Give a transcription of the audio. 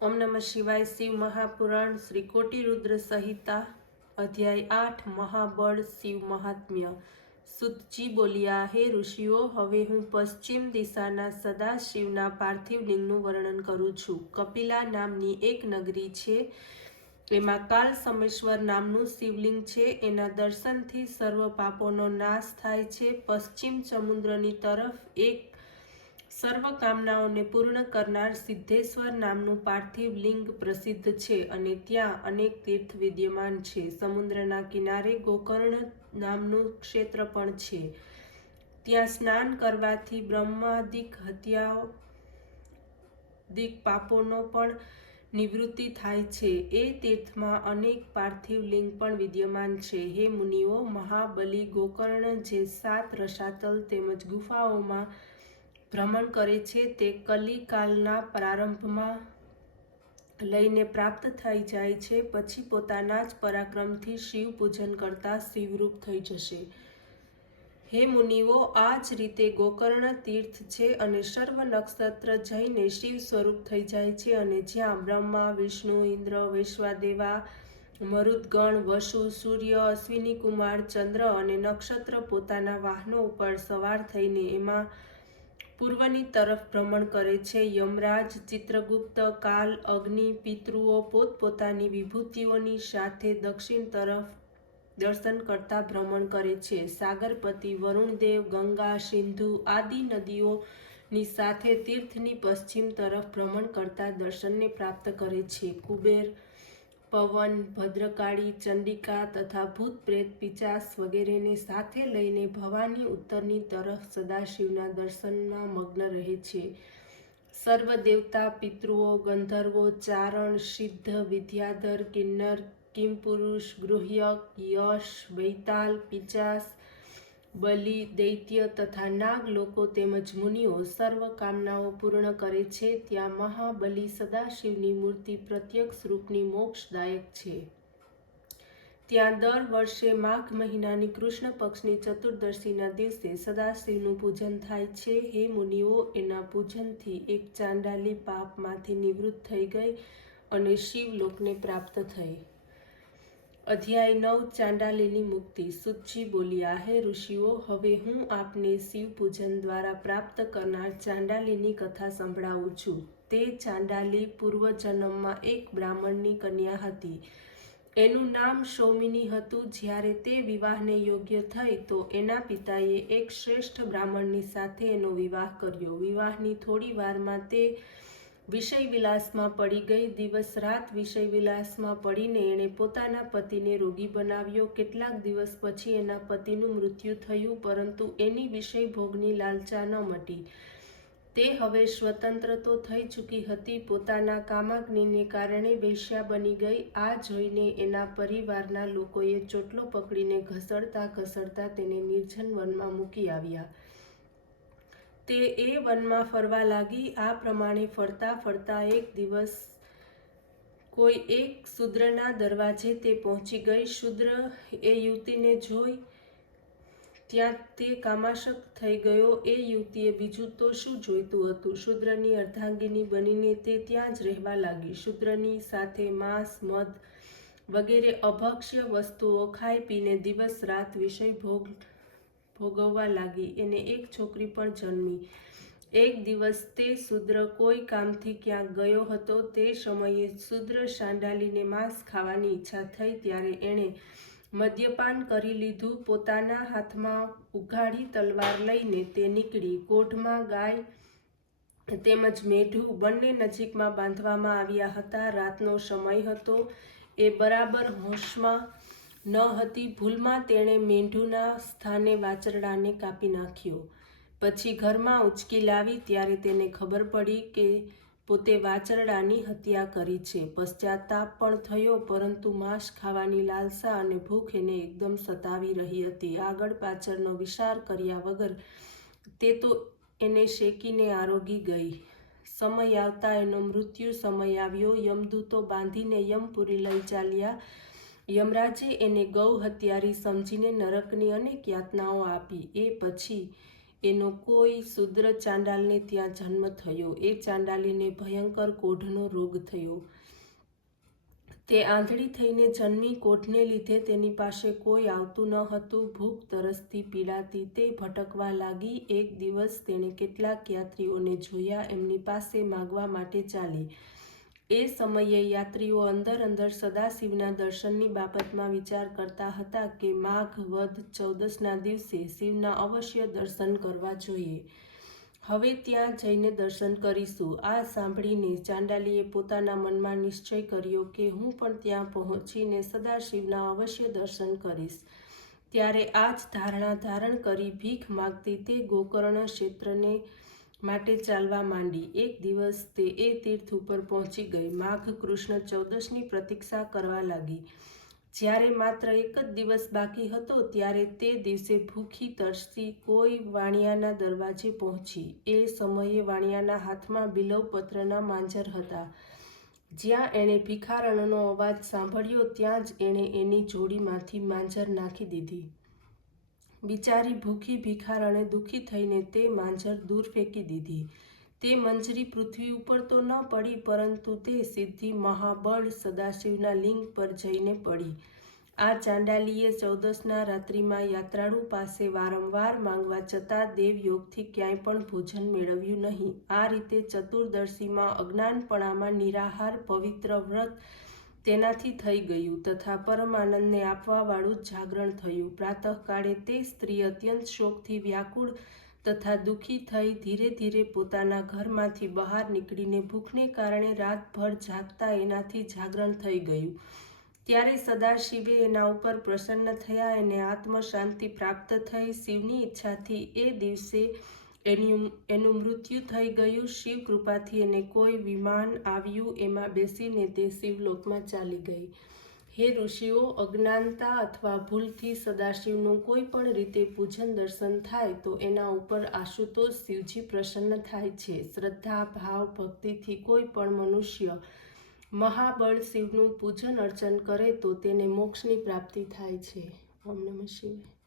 ओम नमः शिवाय। शिव महापुराण श्री कोटि रुद्र संहिता अध्याय 8 महाबळ शिव महात्म्य। सुतजी बोलिया, हे ऋषिओ, हवे हूँ पश्चिम दिशाना सदाशिवना पार्थिव लिंगનું વર્ણન કરું છું। કપિલા નામની એક નગરી છે, એમાં કાલ સમેશ્વર નામનું શિવલિંગ છે। એના દર્શનથી સર્વ પાપોનો નાશ થાય છે। પશ્ચિમ સમુદ્રની તરફ એક સર્વ કામનાઓને પૂર્ણ કરનાર સિદ્ધેશ્વર નામનું પાર્થિવ લિંગ પ્રસિદ્ધ છે અને ત્યાં અનેક તીર્થ વિદ્યમાન છે। સમુદ્રના કિનારે ગોકર્ણ નામનું ક્ષેત્ર પણ છે। ત્યાં સ્નાન કરવાથી બ્રહ્માદિક હત્યાદિક પાપોનો પણ નિવૃત્તિ થાય છે। એ તીર્થમાં અનેક પાર્થિવ લિંગ પણ વિદ્યમાન છે। હે મુનિઓ, મહાબલી ગોકર્ણ જે 7 રસાતલ તેમજ ગુફાઓમાં ભ્રમણ કરે છે, તે કલિકાલના પ્રારંભમાં લઈને પ્રાપ્ત થઈ જાય છે। પછી પોતાના જ પરાક્રમથી શિવ પૂજન કરતા શિવરૂપ થઈ જશે। હે મુનિઓ, આ જ રીતે ગોકર્ણ તીર્થ છે અને સર્વ નક્ષત્ર જઈને શિવ સ્વરૂપ થઈ જાય છે અને જ્યાં બ્રહ્મા, વિષ્ણુ, ઇન્દ્ર, વૈશ્વાદેવા, મરુદગણ, વસુ, સૂર્ય, અશ્વિની કુમાર, ચંદ્ર અને નક્ષત્ર પોતાના વાહનો ઉપર સવાર થઈને એમાં પૂર્વની તરફ ભ્રમણ કરે છે। યમરાજ, ચિત્રગુપ્ત, કાલ, અગ્નિ, પિતૃઓ પોતપોતાની વિભૂતિઓની સાથે દક્ષિણ તરફ દર્શન કરતા ભ્રમણ કરે છે। સાગરપતિ, વરુણદેવ, ગંગા, સિંધુ આદિ નદીઓની સાથે તીર્થની પશ્ચિમ તરફ ભ્રમણ કરતા દર્શનને પ્રાપ્ત કરે છે। કુબેર, પવન, ભદ્રકાળી, ચંડિકા તથા ભૂત પ્રેત, પિચાસ વગેરેને સાથે લઈને ભવાની ઉત્તરની તરફ સદાશિવના દર્શનમાં મગ્ન રહે છે। સર્વ દેવતા, પિતૃઓ, ગંધર્વો, ચારણ, સિદ્ધ, વિદ્યાધર, કિન્નર, કિમપુરુષ, ગૃહ્યક, યશ, વૈતાલ, પિચાસ, બલિ, દૈત્ય તથા નાગ લોકો તેમજ મુનિઓ સર્વ કામનાઓ પૂર્ણ કરે છે। ત્યાં મહાબલી સદાશિવની મૂર્તિ પ્રત્યક્ષ રૂપની મોક્ષદાયક છે। ત્યાં દર વર્ષે માઘ મહિનાની કૃષ્ણ પક્ષની ચતુર્દશીના દિવસે સદાશિવનું પૂજન થાય છે। હે મુનિઓ, એના પૂજનથી એક ચાંડાલી પાપમાંથી નિવૃત્ત થઈ ગઈ અને શિવલોકને પ્રાપ્ત થઈ। અધ્યાય 9 ચાંડાલીની મુક્તિ। સુતજી બોલ્યા, હે ઋષિઓ, હવે હું આપને શિવ પૂજન દ્વારા પ્રાપ્ત કરનાર ચાંડાલીની કથા સંભળાવું છું। તે ચાંડાલી પૂર્વજન્મમાં એક બ્રાહ્મણની કન્યા હતી। એનું નામ સૌમિની હતું। જ્યારે તે વિવાહને યોગ્ય થઈ તો એના પિતાએ એક શ્રેષ્ઠ બ્રાહ્મણની સાથે એનો વિવાહ કર્યો। વિવાહની થોડી વારમાં તે વિષયવિલાસમાં પડી ગઈ। દિવસ રાત વિષયવિલાસમાં પડીને એણે પોતાના પતિને રોગી બનાવ્યો। કેટલાક દિવસ પછી એના પતિનું મૃત્યુ થયું, પરંતુ એની વિષય ભોગની લાલચા ન મટી। તે હવે સ્વતંત્ર તો થઈ ચૂકી હતી, પોતાના કામાગ્નિને કારણે વેશ્યા બની ગઈ। આ જોઈને એના પરિવારના લોકોએ ચોટલો પકડીને ઘસડતા તેને નિર્જન વનમાં મૂકી આવ્યા। તે એ વનમાં ફરવા લાગી। આ પ્રમાણે ફરતા ફરતા એક દિવસ કોઈ એક શૂદ્રના દરવાજે તે પહોંચી ગઈ। શૂદ્ર એ યુવતીને જોઈ ત્યાં તે કામાસક્ત થઈ ગયો। એ યુવતીએ બીજું તો શું જોઈતું હતું, શૂદ્રની અર્ધાંગિની બનીને તે ત્યાં જ રહેવા લાગી। શૂદ્રની સાથે માંસ, મધ વગેરે અભક્ષ્ય વસ્તુઓ ખાઈ પીને દિવસ રાત વિષય ભોગવવા લાગી। એને એક છોકરી પણ જન્મી। એક દિવસ તે શૂદ્ર કોઈ કામથી ક્યાંક ગયો હતો। તે સમયે શૂદ્ર ચાંડાલીને માંસ ખાવાની ઈચ્છા થઈ, ત્યારે એણે મદ્યપાન કરી લીધું। પોતાના હાથમાં ઉઘાડી તલવાર લઈને તે નીકળી। કોઢમાં ગાય તેમજ મેઢું બંને નજીકમાં બાંધવામાં આવ્યા હતા। રાતનો સમય હતો। એ બરાબર હોશમાં ન હતી। ભૂલમાં તેણે મેઢુના સ્થાને વાછરડાને કાપી નાખ્યો। પછી ઘરમાં ઉંચકી લાવી ત્યારે તેને ખબર પડી કે પોતે વાછરડાની હત્યા કરી છે। પશ્ચાતાપ પણ થયો, પરંતુ માંસ ખાવાની લાલસા અને ભૂખ એને એકદમ સતાવી રહી હતી। આગળ પાછળનો વિચાર કર્યા વગર તે તો એને શેકીને આરોગી ગઈ। સમય આવતા એનો મૃત્યુ સમય આવ્યો। યમદૂતો બાંધીને યમપુરી લઈ ચાલ્યા। યમરાજે એને ગૌ હત્યારી સમજીને નરકની અનેક યાતનાઓ આપી। એ પછી એનો કોઈ શૂદ્ર ચાંડાલને ત્યાં જન્મ થયો. એ ચાંડાલીને ભયંકર કોઢનો રોગ થયો. તે આંધળી થઈને જન્મી. કોઢને લીધે તેની પાસે કોઈ આવતું ન હતું. ભૂખ તરસથી પીડાતી તે ભટકવા લાગી. એક દિવસ તેણે કેટલાક યાત્રીઓને જોયા. એમની પાસે માગવા માટે ચાલી. એ સમયે યાત્રીઓ અંદર સદાશિવના દર્શનની બાબતમાં વિચાર કરતા હતા કે માઘ વદ 14ના દિવસે શિવના અવશ્ય દર્શન કરવા જોઈએ. હવે ત્યાં જઈને દર્શન કરીશું. આ સાંભળીને ચાંડાલીએ પોતાના મનમાં નિશ્ચય કર્યો કે હું પણ ત્યાં પહોંચીને સદાશિવના અવશ્ય દર્શન કરીશ. ત્યારે આ જ ધારણા ધારણ કરી ભીખ માગતી તે ગોકર્ણ ક્ષેત્રને માટે ચાલવા માંડી. એક દિવસ તે એ તીર્થ ઉપર પહોંચી ગઈ. માઘ કૃષ્ણ 14ની પ્રતીક્ષા કરવા લાગી. જ્યારે માત્ર એક જ દિવસ બાકી હતો ત્યારે તે દિવસે ભૂખી તરસી કોઈ વાણિયાના દરવાજે પહોંચી. એ સમયે વાણિયાના હાથમાં બિલ્વપત્રના માંજર હતા. જ્યાં એણે ભિખારણનો અવાજ સાંભળ્યો ત્યાં જ એણે એની જોડીમાંથી માંજર નાખી દીધી. બિચારી ભૂખી ભિખારણે દુઃખી થઈને તે માંજર દૂર ફેંકી દીધી. તે મંજરી પૃથ્વી ઉપર તો ન પડી પરંતુ તે સીધી મહાબળ સદાશિવના લિંગ પર જઈને પડી. આ ચાંડાલીએ 14ના રાત્રિમાં યાત્રાળુ પાસે વારંવાર માંગવા છતાં દેવયોગથી ક્યાંય પણ ભોજન મેળવ્યું નહીં. આ રીતે ચતુર્દશીમાં અજ્ઞાનપણામાં નિરાહાર પવિત્ર વ્રત તેનાથી થઈ ગયું તથા પરમાનંદને આપવાવાળું જાગરણ થયું. પ્રાતઃકાળે તે સ્ત્રી અત્યંત શોકથી વ્યાકુળ તથા દુઃખી થઈ ધીરે ધીરે પોતાના ઘરમાંથી બહાર નીકળીને ભૂખને કારણે રાતભર જાગતા એનાથી જાગરણ થઈ ગયું. ત્યારે સદાશિવે એના ઉપર પ્રસન્ન થયા. એને આત્મશાંતિ પ્રાપ્ત થઈ. શિવની ઈચ્છાથી એ દિવસે એનું મૃત્યુ થઈ ગયું. શિવ કૃપાથી એને કોઈ વિમાન આવ્યું. એમાં બેસીને તે શિવલોકમાં ચાલી ગઈ. હે ઋષિઓ, અજ્ઞાનતા અથવા ભૂલથી સદાશિવનું કોઈ પણ રીતે પૂજન દર્શન થાય તો એના ઉપર આશુતોષ શિવજી પ્રસન્ન થાય છે. શ્રદ્ધા ભાવ ભક્તિથી કોઈ પણ મનુષ્ય મહાબળ શિવનું પૂજન અર્ચન કરે તો તેને મોક્ષની પ્રાપ્તિ થાય છે. ઓમ નમઃ શિવાય.